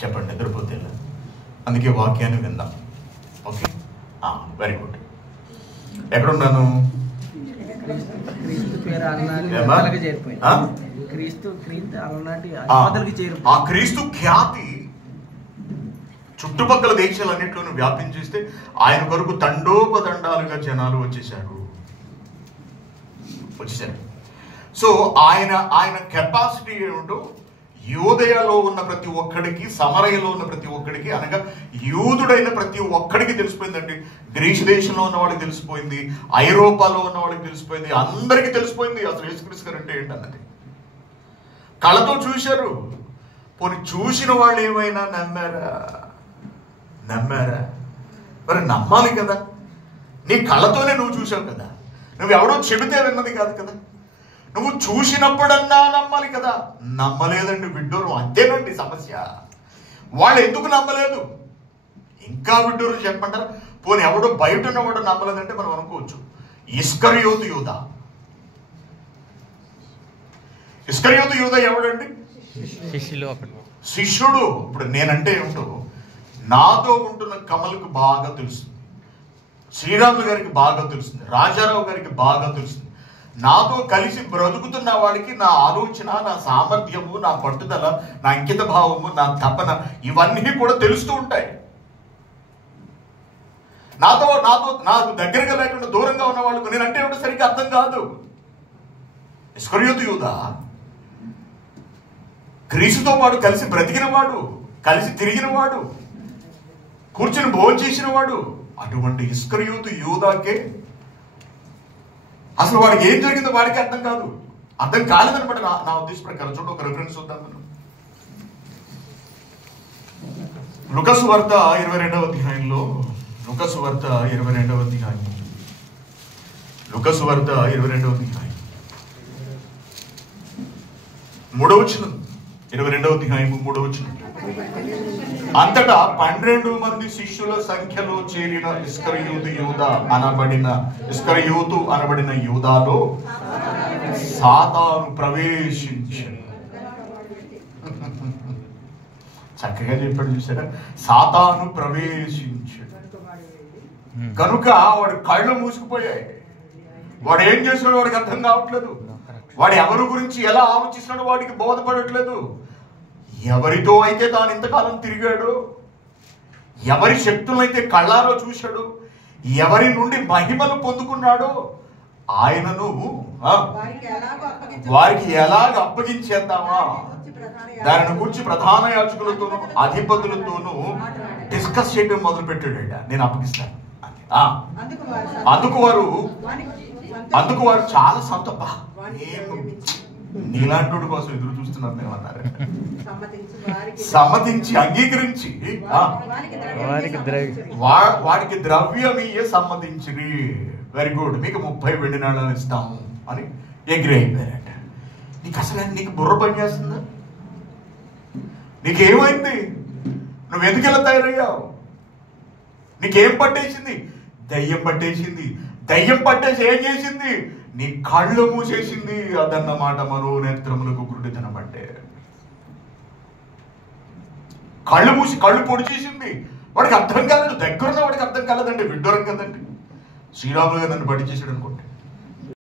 చెప్పండి, నిద్రపోతే అందుకే వాక్యాన్ని విందాం. Okay, very good. ఎక్కడున్నాను? ఆ క్రీస్తు ఖ్యాతి చుట్టుపక్కల దేశాలన్నింటిలోనూ వ్యాపించేస్తే ఆయన కొరకు తండోపతండాలుగా జనాలు వచ్చేసారు. సో ఆయన కెపాసిటీ ఏమిటో యూదయలో ఉన్న ప్రతి ఒక్కడికి, సమరయలో ఉన్న ప్రతి ఒక్కడికి, అనగా యూదుడైన ప్రతి ఒక్కడికి తెలిసిపోయిందండి. గ్రీసు దేశంలో ఉన్నవాడికి తెలిసిపోయింది, ఐరోపాలో ఉన్నవాడికి తెలిసిపోయింది, అందరికీ తెలిసిపోయింది అసలు యేసుక్రీస్తు గారు అంటే ఏంటన్నది. కళ్ళతో చూశారు. పోనీ చూసిన వాళ్ళు ఏమైనా నమ్మారా? మరి నమ్మాలి కదా. నీ కళ్ళతోనే నువ్వు చూసావు కదా, నువ్వు ఎవడో చెబితే విన్నది కాదు కదా. నువ్వు చూసినప్పుడన్నా నమ్మాలి కదా. నమ్మలేదండి విడ్డూరం. అంతేనండి సమస్య. వాళ్ళు ఎందుకు నమ్మలేదు? ఇంకా విడ్డూరం చెప్పమంటారు. పోనీ ఎవడో బయట ఉన్నవాడు నమ్మలేదంటే మనం అనుకోవచ్చు. ఇస్కరియోతు యూదా ఎవడండి? శిష్యుడు. ఇప్పుడు నేనంటే ఏమిటో నాతో ఉంటున్న కమల్కు బాగా తెలుస్తుంది, శ్రీరాములు గారికి బాగా తెలుస్తుంది, రాజారావు గారికి బాగా తెలుస్తుంది. నాతో కలిసి బ్రతుకుతున్న వాడికి నా ఆలోచన, నా సామర్థ్యము, నా పట్టుదల, నా అంకిత భావము, నా తపన ఇవన్నీ కూడా తెలుస్తూ ఉంటాయి. నాకు దగ్గరగా లేకుండా దూరంగా ఉన్న వాళ్ళకు నేనంటే ఏమిటో సరిగ్గా అర్థం కాదు. ఇస్కరియోతు యూదా క్రీస్తుతో పాటు కలిసి బ్రతికినవాడు, కలిసి తిరిగినవాడు, కూర్చుని భోజనం చేసిన వాడు. అటువంటి ఇస్కరియోతు యూదాకే అసలు వాడికి ఏం జరిగిందో వాడికి అర్థం కాదు. అర్థం కాలేదనమాట నా ఉద్దేశ ప్రకారం. చూడండి, ఒక రిఫరెన్స్ చూద్దాం మనం. లూకా సువార్త 22వ అధ్యాయంలో, లూకా సువార్త 22వ అధ్యాయం 3వ వచనం, 22వ అధ్యాయం 3వ వచనం. అంతటా 12 మంది శిష్యుల సంఖ్యలో చేరిన ఇస్కరియోతు అనబడిన యూదాలో సాతాను ప్రవేశించాడు. చక్కగా చెప్పాడు చూసారా, సాతాను ప్రవేశించాడు. కనుక వాడు కళ్ళు మూసుకుపోయాయి. వాడు ఏం చేస్తున్నాడు వాడికి అర్థం కావట్లేదు. వాడు ఎవరి గురించి ఎలా ఆలోచిస్తున్నాడో వాడికి బోధపడట్లేదు. ఎవరితో అయితే తాను ఇంతకాలం తిరిగాడు, ఎవరి శక్తులను అయితే కళ్ళారో చూశాడు, ఎవరి నుండి మహిమను పొందుకున్నాడో ఆయనను వారికి ఎలాగ అప్పగించేద్దామా, దానిని గురించి ప్రధాన యాజకులతోనూ అధిపతులతోనూ డిస్కస్ చేయడం మొదలు పెట్టాడట. నేను అప్పగిస్తాను. అందుకు వారు చాలా సంతోష, నీలాంటి కోసం ఎదురు చూస్తున్నారు మేమన్నారు. సమ్మతించి అంగీకరించి వాడికి ద్రవ్యమీయ సమ్మతించిరి. వెరీ గుడ్, మీకు 30 వెండి నాణాలు ఇస్తాము అని ఎగ్రీ అయిపోయారట. నీకు అసలు నీకు బుర్ర పనిచేస్తుందా? నీకేమైంది? నువ్వు ఎందుకెలా తయారయ్యావు? నీకేం పట్టేసింది? దయ్యం పట్టేసింది. దయ్యం పట్టేసి ఏం చేసింది? నీ కళ్ళు మూసేసింది. అదన్నమాట మనోనేత్రములకు గురుడితనం అంటే. కళ్ళు మూసి కళ్ళు పొడి చేసింది. వాడికి అర్థం కాలేదు. దగ్గరున్న వాడికి అర్థం కాలేదండి. విడ్డూరం కదండి. శ్రీరాములు గారు నన్ను బడి చేశాడు అనుకో,